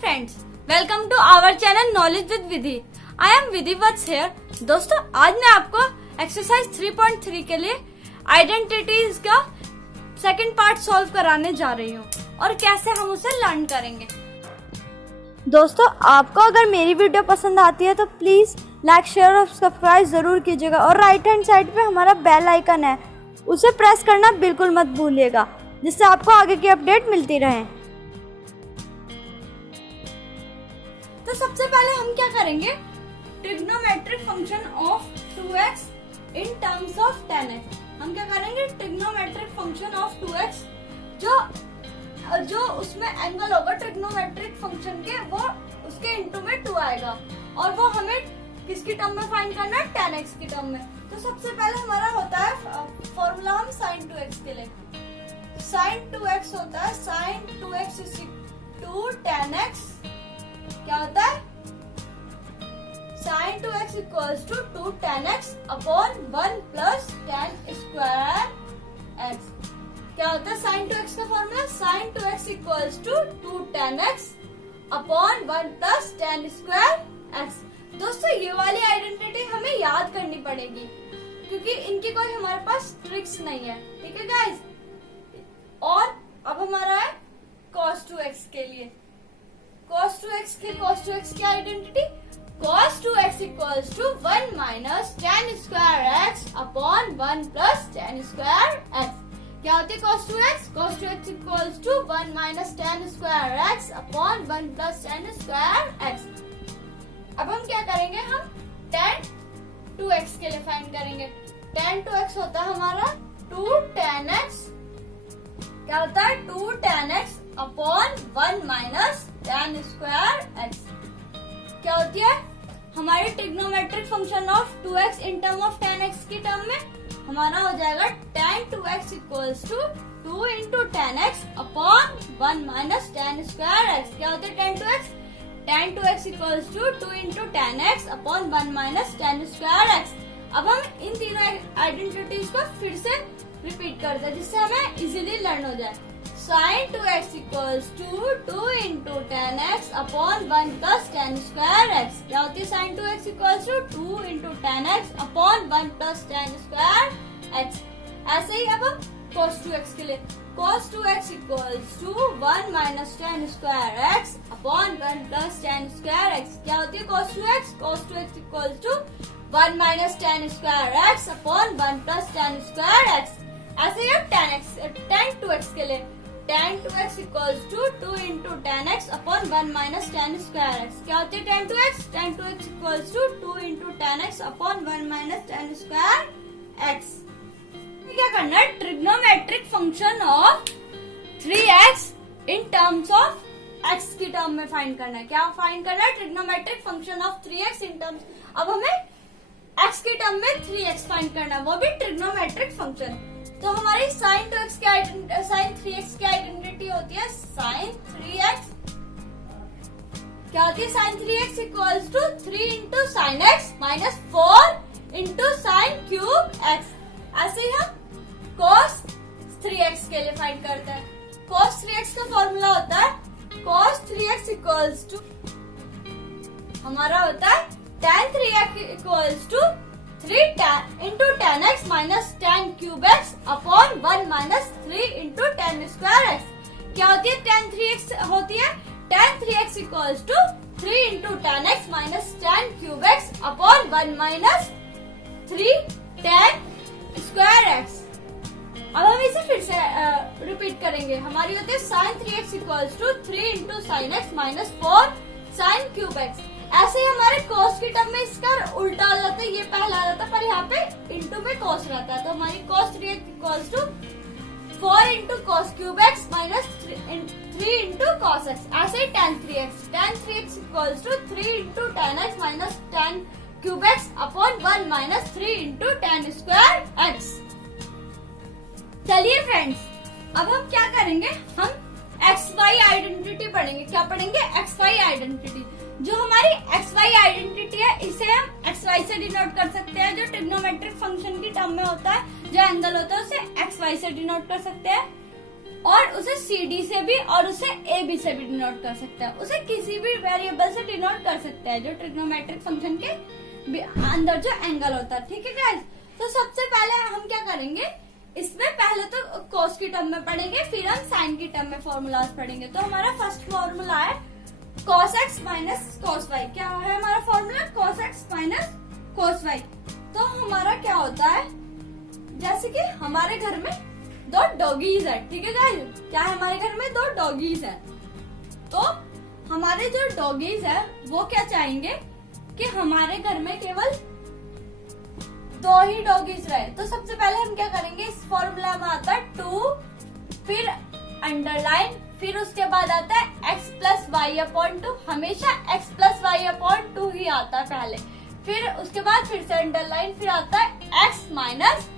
Friends, welcome to our channel knowledge with Vidhi. I am Vidhi Vats here. दोस्तों, आज मैं आपको एक्सरसाइज 3.3 के लिए आइडेंटिटीज का सेकंड पार्ट सॉल्व कराने जा रही हूँ और कैसे हम उसे लर्न करेंगे। दोस्तों, आपको अगर मेरी वीडियो पसंद आती है तो प्लीज लाइक, शेयर और सब्सक्राइब जरूर कीजिएगा और राइट हैंड साइड पे हमारा बेल आइकन है, उसे प्रेस करना बिल्कुल मत भूलिएगा, जिससे आपको आगे की अपडेट मिलती रहे। तो सबसे पहले हम क्या करेंगे, trigonometric function of 2x in terms of 10x। हम क्या करेंगे, ट्रिग्नोमेट्रिक फंक्शन ऑफ 2x जो उसमें एंगल होगा ट्रिग्नोमेट्रिक फंक्शन के, वो उसके इनटू में 2 आएगा और वो हमें किसकी टर्म में फाइंड करना है, 10x की टर्म में। तो सबसे पहले हमारा होता है फॉर्मूला हम sin 2x के लिए। sin 2x होता है sin 2x is to 10x। क्या होता है, sin 2x equals to 2 10x upon 1 plus 10 square x। क्या होता है sin 2x का formula, sin 2x equals to 2 10x upon 1 plus 10 square x। दोस्तों, ये वाली आइडेंटिटी हमें याद करनी पड़ेगी क्योंकि इनकी कोई हमारे पास ट्रिक्स नहीं है। ठीक है गाइस। और अब हमारा है cos 2x के लिए। cos 2x की identity, cos 2x equals to 1 minus 10 square x upon 1 plus 10 square x। क्या होती है cos 2x? cos 2x equals to 1 minus 10 square x upon 1 plus 10 square x। अब हम क्या करेंगे, हम tan 2x के लिए फाइंड करेंगे। tan 2x होता है हमारा 2 10x। क्या होता है 2 10x upon 1 minus 10 square x। क्या होती है हमारी trigonometric function of 2x in term of 10x की टर्म में हमारा हो जाएगा tan 2x equals to 2 into 10x upon 1 minus 10 square x। क्या होता है tan 2x? tan 2x equals to 2 into 10x upon 1 minus 10 square x। अब हम इन तीनों आइडेंटिटीज को फिर से रिपीट करते हैं जिससे हमें इजीली लर्न हो जाए। sin 2x equals to 2 into 10x upon 1 plus 10 square x। क्या होती है sin 2x equals to 2 into 10x upon 1 plus 10 square x। ऐसे ही अब हम cos 2x के लिए, cos 2x equals to 1 minus 10 square x upon 1 plus 10 square x। क्या होती है cos 2x? cos 2x equals to 1 minus 10 square x upon 1 plus 10 square x। ऐसे ही अब tan 2x के लिए, tan 2x equals to 2 into 10x upon 1 minus 10 square x। क्या होती है tan 2x? tan 2x equals to 2 into 10x upon 1 minus 10 square x। क्या करना है, trigonometric function of 3x in terms of x की term में find करना है। क्या फाइंड करना है, trigonometric function of 3x in terms. अब हमें x की टर्म में 3x फाइंड करना है, वो भी ट्रिग्नोमेट्रिक फंक्शन। तो हमारी sin 3x की आइडेंटिटी होती है sin 3x। क्या होती है sin 3x equals to 3 into sine x minus 4 into sine cube x। ऐसे ही हम cos 3x के लिए फाइंड करते हैं। cos 3x का फॉर्मूला होता है cos 3x इक्वल्स टू हमारा होता है tan 3x equals to 3 into 10x minus 10 cube x upon 1 minus 3 into 10 square x। क्या होती है tan 3x? होती है tan 3x equals to 3 into 10x minus 10 cube x upon 1 minus 3 10 square x। अब हम इसे फिर से रिपीट करेंगे। हमारी होती है sin 3x equals to 3 into sine x minus 4 sine cube x। ऐसे ही हमारे cos की टर्म में इसका उल्टा हो जाता है, ये पहला आ जाता है पर यहाँ पे इंटू में cos रहता है। तो हमारी cos 3x equals to 4 into cos cube x minus 3 into cos x। ऐसे ही tan 3x equals to 3 into 10x minus 10 cube x upon 1 minus 3 into 10 square x। चलिए फ्रेंड्स, अब हम क्या करेंगे, हम xy आइडेंटिटी पढ़ेंगे। क्या पढ़ेंगे, xy आइडेंटिटी। जो हमारी xy आइडेंटिटी है इसे हम xy से डिनोट कर सकते हैं। जो ट्रिग्नोमेट्रिक फंक्शन की टर्म में होता है, जो एंगल होता है उसे xy से डिनोट कर सकते हैं। और उसे CD से भी और उसे AB से भी डिनोट कर सकते हैं, उसे किसी भी वेरिएबल से डिनोट कर सकते हैं जो ट्रिग्नोमेट्रिक फंक्शन के अंदर जो एंगल होता है। ठीक है गाइस, तो सबसे पहले हम क्या करेंगे, इसमें पहले तो cos की टर्म में पढ़ेंगे, फिर हम sin की टर्म में फॉर्मूलाज पढ़ेंगे। तो हमारा फर्स्ट फॉर्मूला है cos x minus cos y। क्या है हमारा formula? cos x minus cos y। तो हमारा क्या होता है, जैसे कि हमारे घर में दो डॉगीज है, ठीक है गाइस, क्या है हमारे घर में दो डॉगीज है, तो हमारे जो डॉगीज है वो क्या चाहेंगे कि हमारे घर में केवल दो ही डॉगीज रहे। तो सबसे पहले हम क्या करेंगे, इस फॉर्मूला में आता है 2, फिर अंडरलाइन, फिर उसके बाद आता है x प्लस वाई अपॉन 2। हमेशा x प्लस वाई अपॉन 2 ही आता है पहले, फिर उसके बाद फिर से अंडरलाइन, फिर आता है x माइनस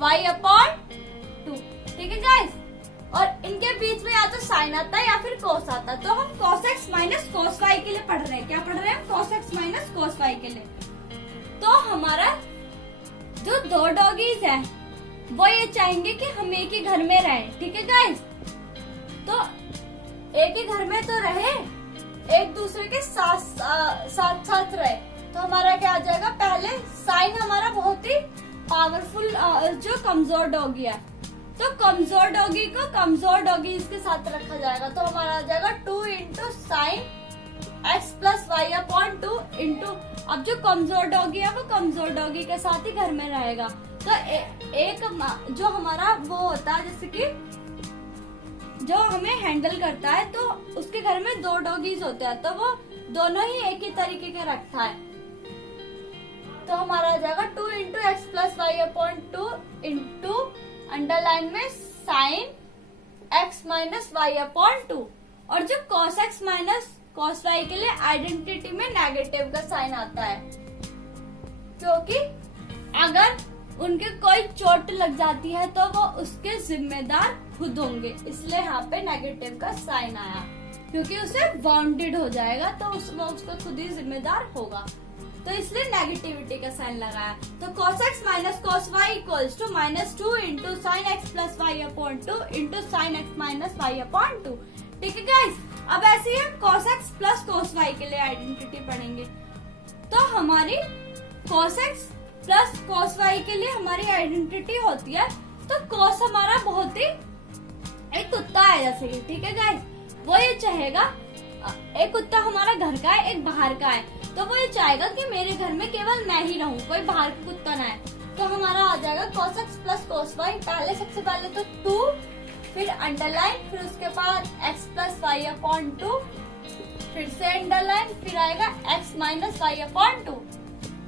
वाई अपॉन 2। ठीक है गाइस, और इनके बीच में या तो साइन आता है या फिर कोस आता है। तो हम cos x minus cos y के लिए पढ़ रहे हैं। क्या पढ़ रहे हैं? cos x minus cos y के लिए। तो हमारा जो दो डॉगीज है वो ये चाहेंगे कि हम एक ही घर में रहें। ठीक है गाइस, तो एक ही घर में तो रहे, एक दूसरे के साथ रहे। तो हमारा क्या आ जाएगा, पहले साइन हमारा बहुत ही पावरफुल जो कमजोर डॉगी है, तो कमजोर डॉगी को कमजोर डॉगी इसके साथ रखा जाएगा। तो हमारा आ जाएगा 2 into sine x plus y upon 2 into, अब जो कमजोर डॉगी है वो कमजोर डॉगी के साथ ही घर में रहेगा। तो एक जो हमारा वो होता है, जैसे कि जो हमें हैंडल करता है, तो उसके घर में दो डॉगीज होते हैं, तो वो दोनों ही एक ही तरीके के रखता है। तो हमारा आ जाएगा 2 into x plus y upon 2 into underline में sine x minus y upon 2। और जो cos x minus cos y के लिए आइडेंटिटी में नेगेटिव का साइन आता है, क्योंकि अगर उनके कोई चोट लग जाती है तो वो उसके जिम्मेदार खुद होंगे, इसलिए यहाँ पे नेगेटिव का साइन आया, क्योंकि उसे वाउंडेड हो जाएगा तो उसमें उसका खुद ही जिम्मेदार होगा, तो इसलिए नेगेटिविटी का साइन लगाया। तो cos x minus cos y equals to minus 2 into sine x plus y upon 2 into sine x minus y upon 2। ठीक है गाइस, अब ऐसे ही हम cos x plus cos y के लिए आइडेंटिटी पढ़ेंगे। तो हमारी cos x plus cos y के लिए हमारी आइडेंटिटी होती है, तो cos हमारा बहुत ही एक कुत्ता है जैसे कि, ठीक है गाइस, वो ये चाहेगा, एक कुत्ता हमारा घर का है एक बाहर का है, तो वो ये चाहेगा कि मेरे घर में केवल मैं ही रहूं, कोई बाहर का कुत्ता ना है। तो हमारा आ जाएगा cos x plus cos y, पहले सबसे पहले तो 2, फिर अंडरलाइन, फिर उसके बाद x प्लस वाई अपॉन 2, फिर से अंडरलाइन, फिर आएगा x माइनस वाई अपॉन 2,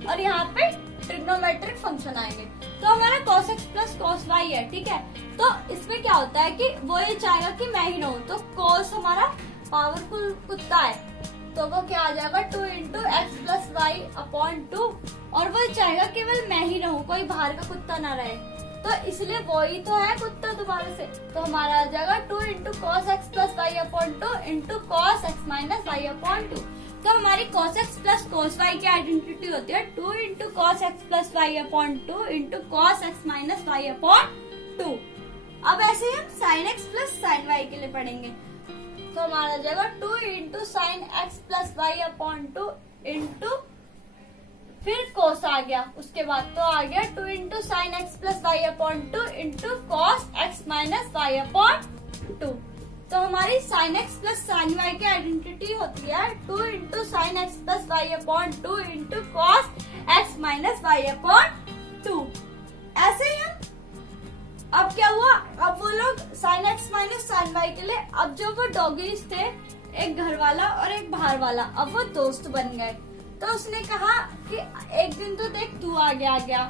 और यहाँ पे ट्रिग्नोमेट्रिक फंक्शन आएंगे। तो हमारा cos x plus cos y है, ठीक है। तो इसमें क्या होता है कि वो ये चाहेगा कि मैं ही रहूं, तो cos हमारा पावरफुल कुत्ता है, तो वो क्या आ जाएगा 2 into x plus y upon 2, और वो चाहेगा केवल मैं ही रहूं, कोई बाहर का कुत्ता ना रहे, तो इसलिए वो ही तो है कुत्ता दोबारा से। तो हमारा आ जाएगा 2 into cos x plus y upon 2 into cos x minus y upon 2। तो हमारी cos x plus cos y की आइडेंटिटी होती है 2 into cos x plus y upon 2 into cos x minus y upon 2। अब ऐसे ही हम sin x plus sin y के लिए पढ़ेंगे, तो हमारा जाएगा 2 into sine x plus y upon 2 into फिर cos आ गया, उसके बाद तो आ गया 2 into sine x plus y upon 2 into cos x minus y upon 2। तो हमारी sin x plus sin y की आइडेंटिटी होती है 2 into sine x plus y upon 2 into cos x minus y upon 2। ऐसे ही हम अब क्या हुआ, अब वो लोग sin x minus sin y के लिए, अब जो वो डॉगीज थे, एक घर वाला और एक बाहर वाला, अब वो दोस्त बन गए। तो उसने कहा कि एक दिन तो देख तू आगे आ गया,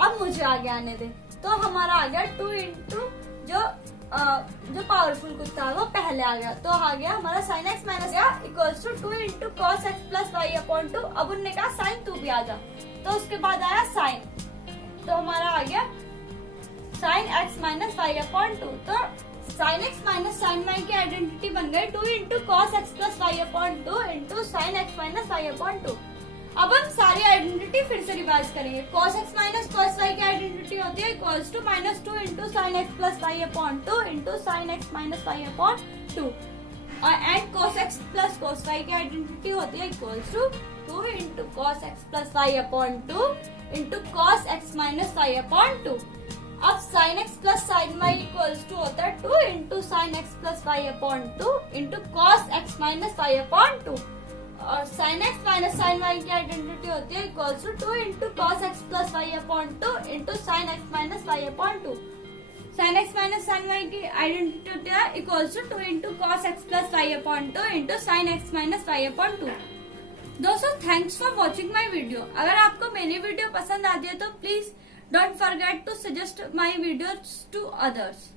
अब मुझे आगे आने दे। तो हमारा आ गया 2 इंटू जो पावरफुल कुत्ता है वो पहले आ गया, तो आ गया हमारा sin x minus equals to 2 into cos x plus y upon 2। अब उनने कहा साइन तू भी आ जा, तो उसके बाद आया साइन, तो हमारा आ गया sine x minus y upon 2। तो sine x minus sine y की आइडेंटिटी बन गई 2 into cos x plus y upon 2 into sine x minus y upon 2। अब हम सारी आइडेंटिटी फिर से रिवाइज करेंगे। cos x minus cos y की आइडेंटिटी होती है equals to -2 into sine x plus y upon 2 into sine x minus y upon 2 and cos x plus cos y की आइडेंटिटी होती है equals to 2 into cos x plus y upon 2 into cos x minus y upon 2। अब sin x plus sine y equals to होता है 2 into sine x plus y upon 2 into cos x minus y upon 2 और sin x minus sine y की identity होती है equals to 2 into cos x plus y upon 2 into sine x minus y upon 2। sin x minus sine y की identity होती है equals to 2 into cos x plus y upon 2 into sine x minus y upon 2। दोस्तों thanks for watching my video. अगर आपको मेरी video पसंद आती है तो please don't forget to suggest my videos to others.